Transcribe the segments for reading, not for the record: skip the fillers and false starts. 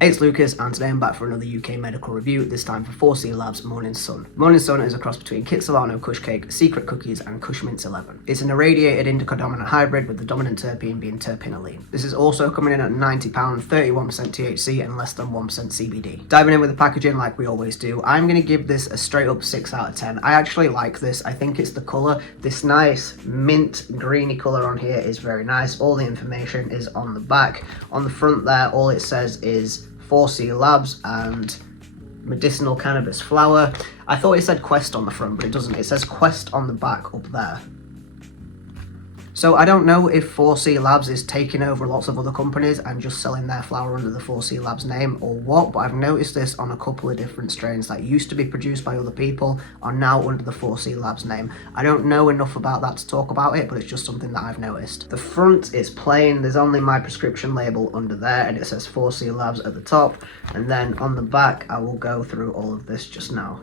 Hey, it's Lucas, and today I'm back for another UK medical review, this time for 4C Labs Morning Sun. Morning Sun is a cross between Kit Solano Kush Cake, Secret Cookies, and Kush Mints 11. It's an irradiated indica-dominant hybrid with the dominant terpene being terpinolene. This is also coming in at £90, 31% THC, and less than 1% CBD. Diving in with the packaging like we always do, I'm going to give this a straight up 6 out of 10. I actually like this. I think it's the colour. This nice mint greeny colour on here is very nice. All the information is on the back. On the front there, all it says is 4C Labs and medicinal cannabis flower. I thought it said Quest on the front, but it doesn't. It says Quest on the back up there. So I don't know if 4C Labs is taking over lots of other companies and just selling their flower under the 4C Labs name or what, but I've noticed this on a couple of different strains that used to be produced by other people are now under the 4C Labs name. I don't know enough about that to talk about it, but it's just something that I've noticed. The front is plain. There's only my prescription label under there, and it says 4C Labs at the top. And then on the back, I will go through all of this just now.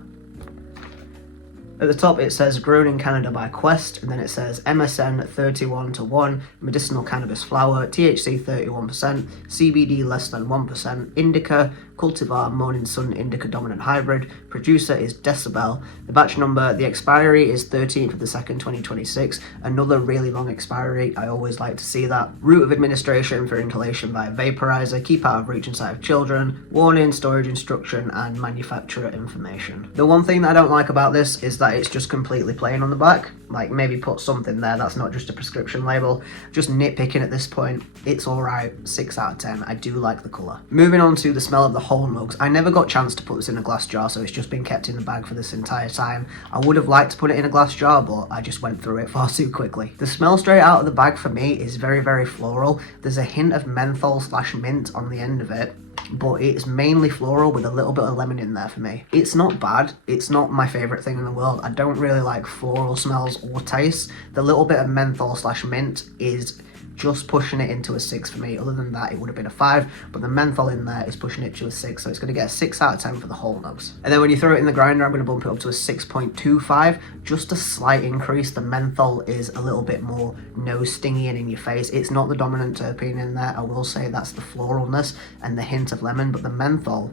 At the top it says grown in Canada by Quest, and then it says MSN 31:1, medicinal cannabis flower, THC 31%, CBD less than 1%, indica, cultivar Morning Sun indica dominant hybrid, producer is Decibel, the batch number, the expiry is 13th of the 2nd 2026, another really long expiry, I always like to see that. Route of administration for inhalation via vaporizer, keep out of reach and sight of children, warning, storage instruction, and manufacturer information. The one thing that I don't like about this is that it's just completely plain on the back. Like, maybe put something there that's not just a prescription label. Just nitpicking at this point. It's alright, 6 out of 10. I do like the colour. Moving on to the smell of the whole nugs. I never got a chance to put this in a glass jar, so it's just been kept in the bag for this entire time. I would have liked to put it in a glass jar, but I just went through it far too quickly. The smell straight out of the bag for me is very, very floral. There's a hint of menthol / mint on the end of it, but it's mainly floral with a little bit of lemon in there for me. It's not bad. It's not my favourite thing in the world. I don't really like floral smells or tastes. The little bit of menthol / mint is just pushing it into a 6 for me. Other than that, it would have been a 5, but the menthol in there is pushing it to a 6, so it's going to get a 6 out of 10 for the whole nugs. And then when you throw it in the grinder, I'm going to bump it up to a 6.25, just a slight increase. The menthol is a little bit more nose stingy and in your face. It's not the dominant terpene in there, I will say. That's the floralness and the hint of lemon, but the menthol,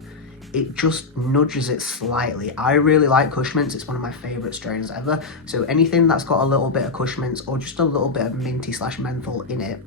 it just nudges it slightly. I really like Kush Mints. It's one of my favourite strains ever. So anything that's got a little bit of Kush Mints or just a little bit of minty / menthol in it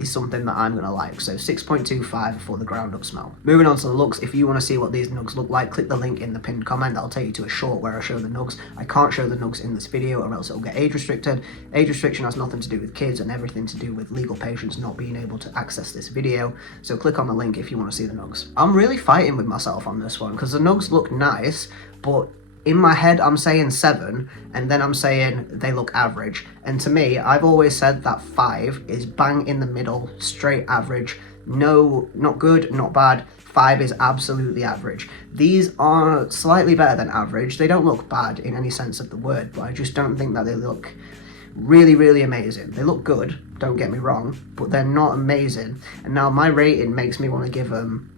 is something that I'm going to like. So 6.25 for the ground up smell. Moving on to the looks. If you want to see what these nugs look like, click the link in the pinned comment. That'll take you to a short where I show the nugs. I can't show the nugs in this video or else it'll get age restricted. Age restriction has nothing to do with kids and everything to do with legal patients not being able to access this video. So click on the link if you want to see the nugs. I'm really fighting with myself on this one because the nugs look nice, but in my head, I'm saying 7, and then I'm saying they look average. And to me, I've always said that 5 is bang in the middle, straight average. No, not good, not bad. 5 is absolutely average. These are slightly better than average. They don't look bad in any sense of the word, but I just don't think that they look really, really amazing. They look good, don't get me wrong, but they're not amazing. And now my rating makes me want to give them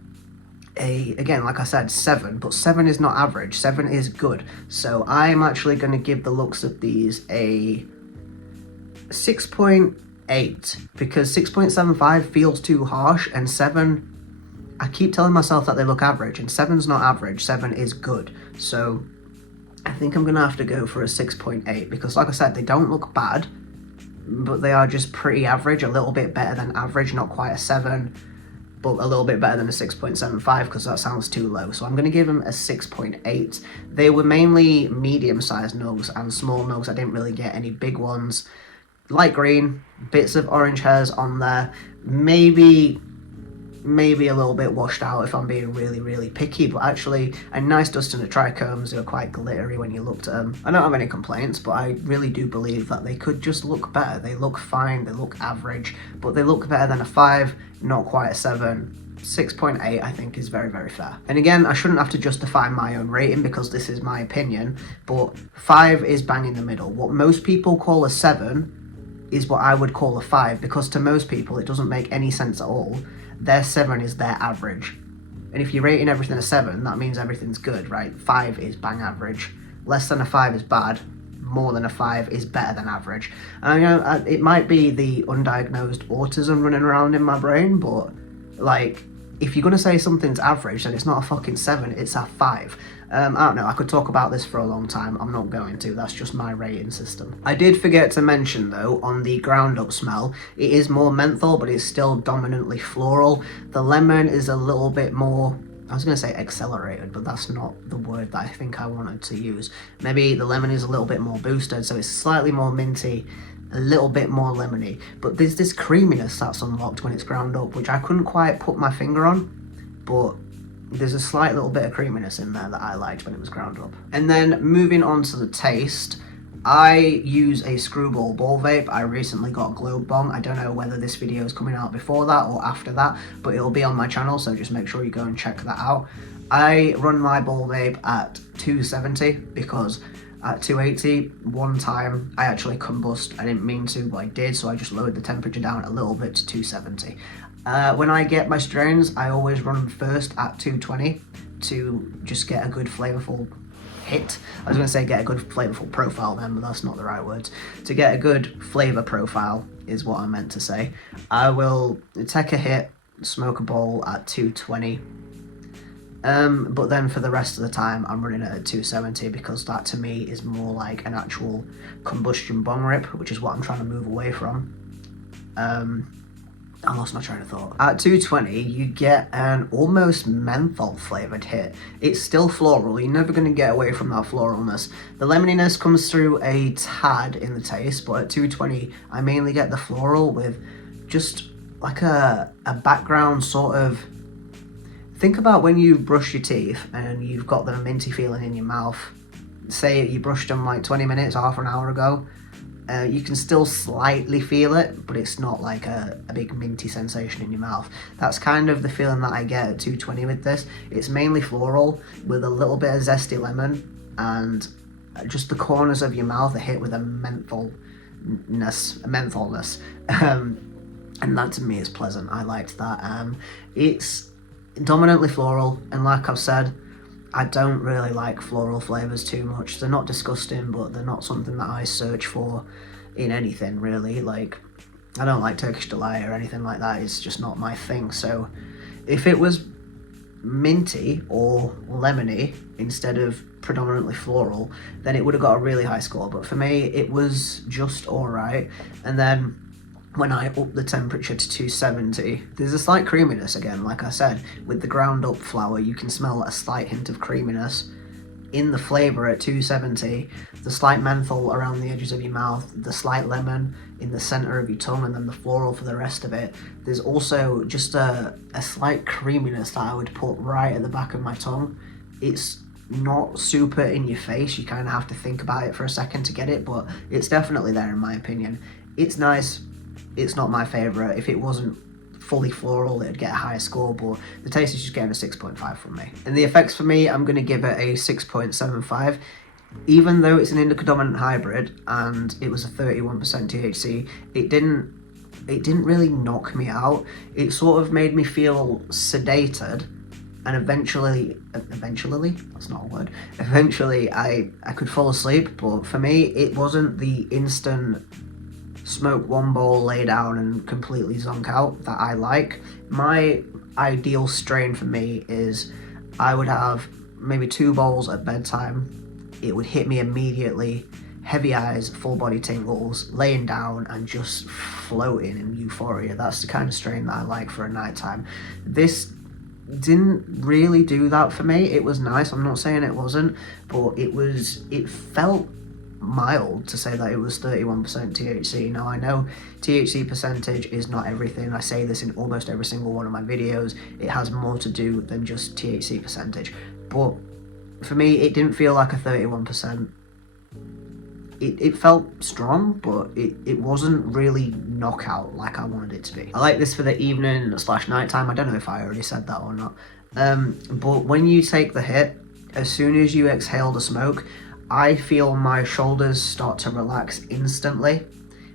again, like I said, 7, but 7 is not average, 7 is good. So I'm actually going to give the looks of these a 6.8, because 6.75 feels too harsh, and 7, I keep telling myself that they look average, and 7's not average, 7 is good. So I think I'm going to have to go for a 6.8, because like I said, they don't look bad, but they are just pretty average, a little bit better than average, not quite a 7, but a little bit better than a 6.75 because that sounds too low. So I'm going to give them a 6.8. They were mainly medium-sized nugs and small nugs. I didn't really get any big ones. Light green, bits of orange hairs on there. Maybe a little bit washed out if I'm being really, really picky, but actually a nice dust in the trichomes. They were quite glittery when you looked at them. I don't have any complaints, but I really do believe that they could just look better. They look fine, they look average, but they look better than a 5, not quite a 7. 6.8 I think is very, very fair. And again, I shouldn't have to justify my own rating because this is my opinion, but 5 is bang in the middle. What most people call a 7 is what I would call a 5, because to most people it doesn't make any sense at all. Their 7 is their average. And if you're rating everything a 7, that means everything's good, right? 5 is bang average. Less than a 5 is bad. More than a 5 is better than average. And you know, it might be the undiagnosed autism running around in my brain, but like, if you're going to say something's average, then it's not a fucking 7, it's a 5. I don't know, I could talk about this for a long time. I'm not going to, that's just my rating system. I did forget to mention though, on the ground up smell, it is more menthol, but it's still dominantly floral. The lemon is a little bit more, I was going to say accelerated, but that's not the word that I think I wanted to use. Maybe the lemon is a little bit more boosted, so it's slightly more minty, a little bit more lemony, but there's this creaminess that's unlocked when it's ground up, which I couldn't quite put my finger on, but there's a slight little bit of creaminess in there that I liked when it was ground up. And then moving on to the taste, I use a screwball ball vape. I recently got a Globe Bong. I don't know whether this video is coming out before that or after that, but it'll be on my channel, so just make sure you go and check that out. I run my ball vape at 270 because at 280, one time I actually combust. I didn't mean to, but I did, so I just lowered the temperature down a little bit to 270. When I get my strains, I always run them first at 220 to just get a good flavourful hit. I was going to say get a good flavourful profile then, but that's not the right words. To get a good flavour profile is what I meant to say. I will take a hit, smoke a bowl at 220. But then for the rest of the time, I'm running it at 270 because that to me is more like an actual combustion bong rip, which is what I'm trying to move away from. I lost my train of thought. At 220, you get an almost menthol flavoured hit. It's still floral, you're never going to get away from that floralness. The lemoniness comes through a tad in the taste, but at 220, I mainly get the floral with just like a background sort of... Think about when you brush your teeth and you've got the minty feeling in your mouth. Say you brushed them like 20 minutes, half an hour ago. You can still slightly feel it, but it's not like a big minty sensation in your mouth. That's kind of the feeling that I get at 220 with this. It's mainly floral with a little bit of zesty lemon and just the corners of your mouth are hit with a mentholness. And that to me is pleasant. I liked that. It's dominantly floral, and like I've said, I don't really like floral flavours too much. They're not disgusting, but they're not something that I search for in anything, really. Like, I don't like Turkish Delight or anything like that. It's just not my thing. So if it was minty or lemony instead of predominantly floral, then it would have got a really high score. But for me, it was just alright. And then when I up the temperature to 270, there's a slight creaminess again, like I said. With the ground up flour, you can smell a slight hint of creaminess in the flavour at 270, the slight menthol around the edges of your mouth, the slight lemon in the centre of your tongue, and then the floral for the rest of it. There's also just a slight creaminess that I would put right at the back of my tongue. It's not super in your face, you kind of have to think about it for a second to get it, but it's definitely there in my opinion. It's nice. It's not my favourite. If it wasn't fully floral, it'd get a higher score, but the taste is just getting a 6.5 from me. And the effects for me, I'm going to give it a 6.75. Even though it's an indica dominant hybrid and it was a 31% THC, it didn't really knock me out. It sort of made me feel sedated, and eventually, that's not a word, eventually I could fall asleep, but for me, it wasn't the instant smoke one bowl, lay down and completely zonk out that I like. My ideal strain for me is I would have maybe 2 bowls at bedtime. It would hit me immediately, heavy eyes, full body tingles, laying down and just floating in euphoria. That's the kind of strain that I like for a nighttime. This didn't really do that for me. It was nice, I'm not saying it wasn't, but it felt mild to say that it was 31% THC. Now I know THC percentage is not everything. I say this in almost every single one of my videos. It has more to do than just THC percentage. But for me, it didn't feel like a 31%. It felt strong, but it wasn't really knockout like I wanted it to be. I like this for the evening / nighttime. I don't know if I already said that or not. But when you take the hit, as soon as you exhale the smoke, I feel my shoulders start to relax instantly.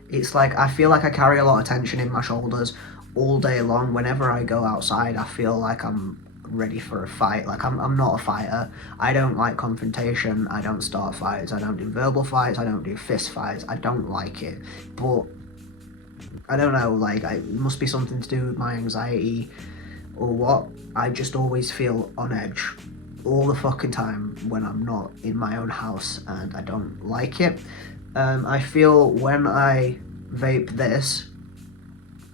It's like I feel like I carry a lot of tension in my shoulders all day long. Whenever I go outside, I feel like I'm ready for a fight. Like I'm not a fighter. I don't like confrontation. I don't start fights. I don't do verbal fights. I don't do fist fights. I don't like it. But I don't know, like it must be something to do with my anxiety. or what, I just always feel on edge all the fucking time when I'm not in my own house, and I don't like it. I feel when I vape this,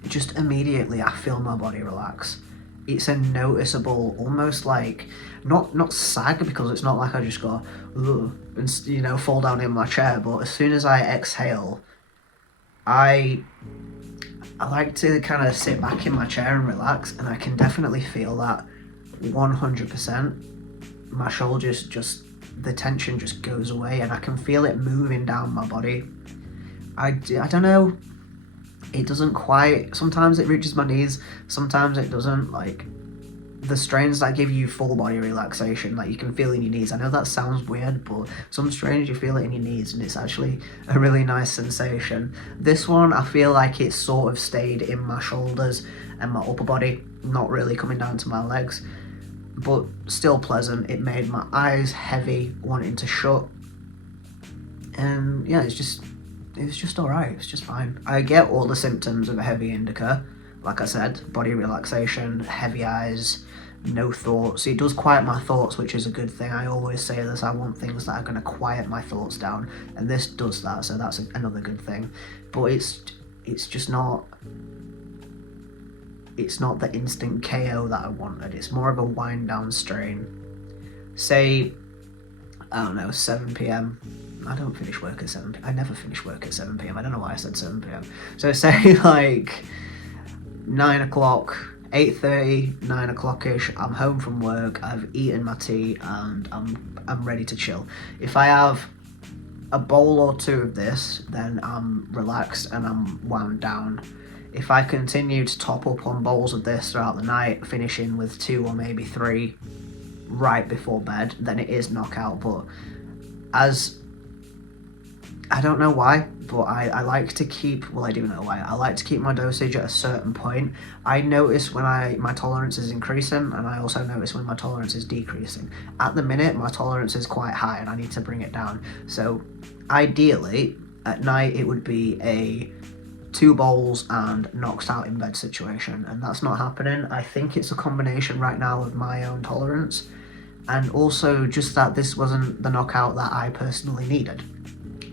just immediately I feel my body relax. It's a noticeable, almost like, not sag, because it's not like I just go, ugh, and fall down in my chair, but as soon as I exhale, I like to kind of sit back in my chair and relax, and I can definitely feel that 100%. My shoulders just, the tension just goes away, and I can feel it moving down my body. I don't know, it doesn't quite, sometimes it reaches my knees, sometimes it doesn't. Like, the strains that give you full body relaxation, like you can feel in your knees. I know that sounds weird, but some strains you feel it in your knees, and it's actually a really nice sensation. This one, I feel like it sort of stayed in my shoulders and my upper body, not really coming down to my legs, but still pleasant. It made my eyes heavy, wanting to shut, and yeah, it's just alright, it's just fine. I get all the symptoms of a heavy indica, like I said, body relaxation, heavy eyes, no thoughts. It does quiet my thoughts, which is a good thing. I always say this, I want things that are going to quiet my thoughts down, and this does that, so that's another good thing. But it's just not, it's not the instant KO that I wanted. It's more of a wind down strain. Say, I don't know, 7 p.m. I don't finish work at 7 p.m. I never finish work at 7 p.m. I don't know why I said 7 p.m. So say like 9 o'clock, 8:30, 9 o'clock-ish, I'm home from work, I've eaten my tea, and I'm ready to chill. If I have a bowl or two of this, then I'm relaxed and I'm wound down. If I continue to top up on bowls of this throughout the night, finishing with 2 or maybe 3 right before bed, then it is knockout. But I don't know why, but I like to keep, well, I do know why, I like to keep my dosage at a certain point. I notice when my tolerance is increasing, and I also notice when my tolerance is decreasing. At the minute, my tolerance is quite high, and I need to bring it down. So ideally, at night, it would be a 2 bowls and knocked out in bed situation, and that's not happening. I think it's a combination right now of my own tolerance, and also just that this wasn't the knockout that I personally needed.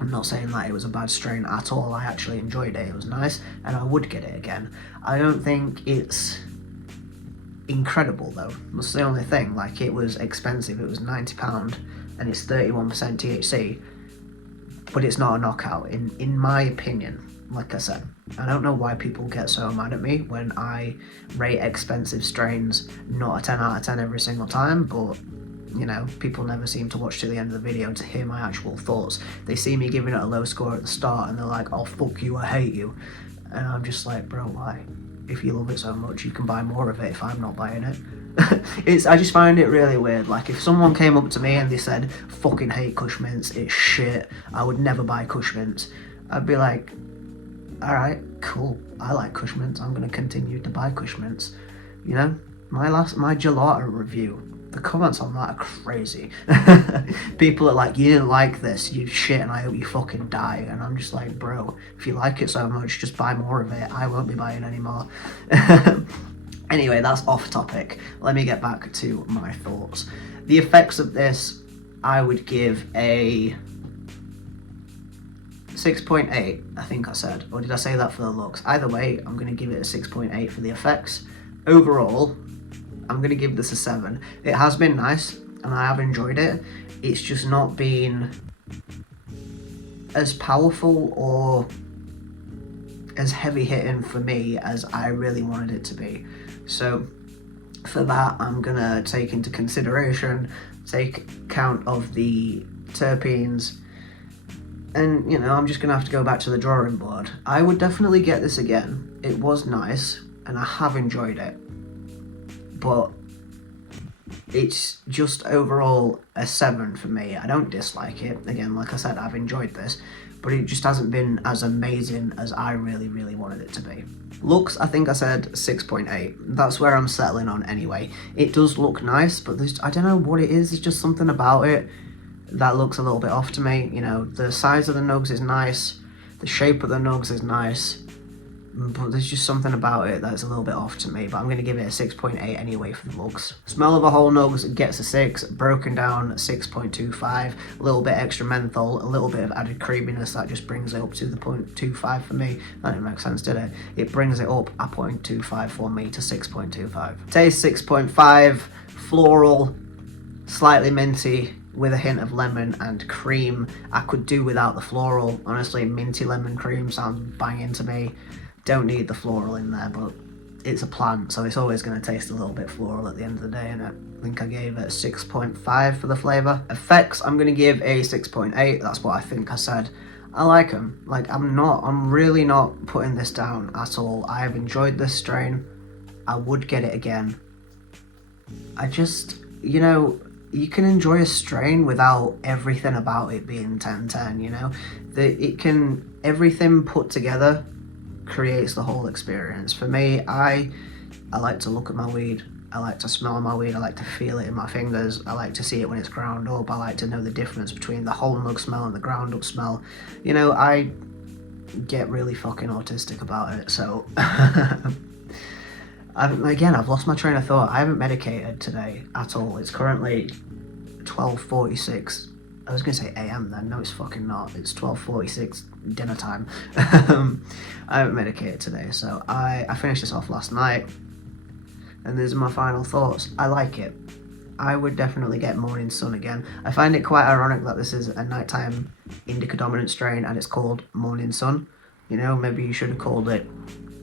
I'm not saying that it was a bad strain at all. I actually enjoyed it. It was nice, and I would get it again. I don't think it's incredible though. That's the only thing. Like, it was expensive. It was £90, and it's 31% THC, but it's not a knockout in my opinion. Like I said, I don't know why people get so mad at me when I rate expensive strains not a 10 out of 10 every single time, but you know, people never seem to watch to the end of the video to hear my actual thoughts. They see me giving it a low score at the start, and they're like, oh, fuck you, I hate you. And I'm just like, bro, why? If you love it so much, you can buy more of it if I'm not buying it. I just find it really weird. Like, if someone came up to me and they said, fucking hate Kush Mints, it's shit, I would never buy Kush Mints, I'd be like, alright, cool, I like Kush Mints, I'm going to continue to buy Kush Mints. You know, my gelato review, the comments on that are crazy. People are like, you didn't like this, you shit, and I hope you fucking die. And I'm just like, bro, if you like it so much, just buy more of it. I won't be buying anymore. Anyway, that's off topic. Let me get back to my thoughts. The effects of this, I would give a 6.8, I think I said. Or did I say that for the looks? Either way, I'm going to give it a 6.8 for the effects. Overall, I'm going to give this a 7. It has been nice, and I have enjoyed it. It's just not been as powerful or as heavy hitting for me as I really wanted it to be. So for that, I'm going to take into consideration, take count of the terpenes, and, you know, I'm just going to have to go back to the drawing board. I would definitely get this again. It was nice, and I have enjoyed it. But it's just overall a 7 for me. I don't dislike it. Again, like I said, I've enjoyed this, but it just hasn't been as amazing as I really, really wanted it to be. Looks, I think I said 6.8. That's where I'm settling on anyway. It does look nice, but I don't know what it is. There's just something about it that looks a little bit off to me. You know, the size of the nugs is nice. The shape of the nugs is nice. but there's just something about it that's a little bit off to me, but I'm going to give it a 6.8 anyway for the mugs. Smell of a whole nugs gets a 6, broken down 6.25, a little bit extra menthol, a little bit of added creaminess, that just brings it up to the 0.25 for me. That didn't make sense, did it? It brings it up a 0.25 for me to 6.25. Taste 6.5, floral, slightly minty, with a hint of lemon and cream. I could do without the floral, honestly. Minty lemon cream sounds banging to me. Don't need the floral in there, but it's a plant, so it's always going to taste a little bit floral at the end of the day, and I think I gave it 6.5 for the flavour. Effects, I'm going to give a 6.8, that's what I think I said. I like them. Like, I'm really not putting this down at all. I have enjoyed this strain. I would get it again. I just, you know, you can enjoy a strain without everything about it being 10-10, you know? Everything put together creates the whole experience. For me, I like to look at my weed, I like to smell my weed, I like to feel it in my fingers, I like to see it when it's ground up, I like to know the difference between the whole nug smell and the ground up smell. You know, I get really fucking autistic about it, so I've lost my train of thought. I haven't medicated today at all. It's currently 12:46. I was going to say AM then. No, it's fucking not. It's 12:46 dinner time. I haven't medicated today, so I finished this off last night, and these are my final thoughts. I like it. I would definitely get Morning Sun again. I find it quite ironic that this is a nighttime indica dominant strain and it's called Morning Sun. You know, maybe you should have called it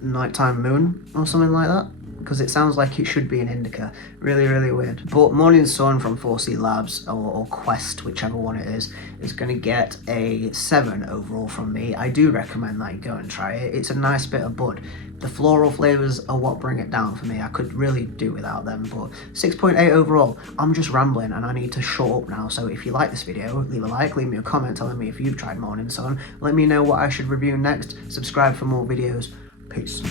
Nighttime Moon or something like that, because it sounds like it should be an indica. Really, really weird. But Morning Sun from 4C Labs, or Quest, whichever one it is going to get a 7 overall from me. I do recommend that you go and try it. It's a nice bit of bud. The floral flavours are what bring it down for me. I could really do without them, but 6.8 overall. I'm just rambling and I need to shut up now, so if you like this video, leave a like, leave me a comment telling me if you've tried Morning Sun. Let me know what I should review next. Subscribe for more videos. Peace.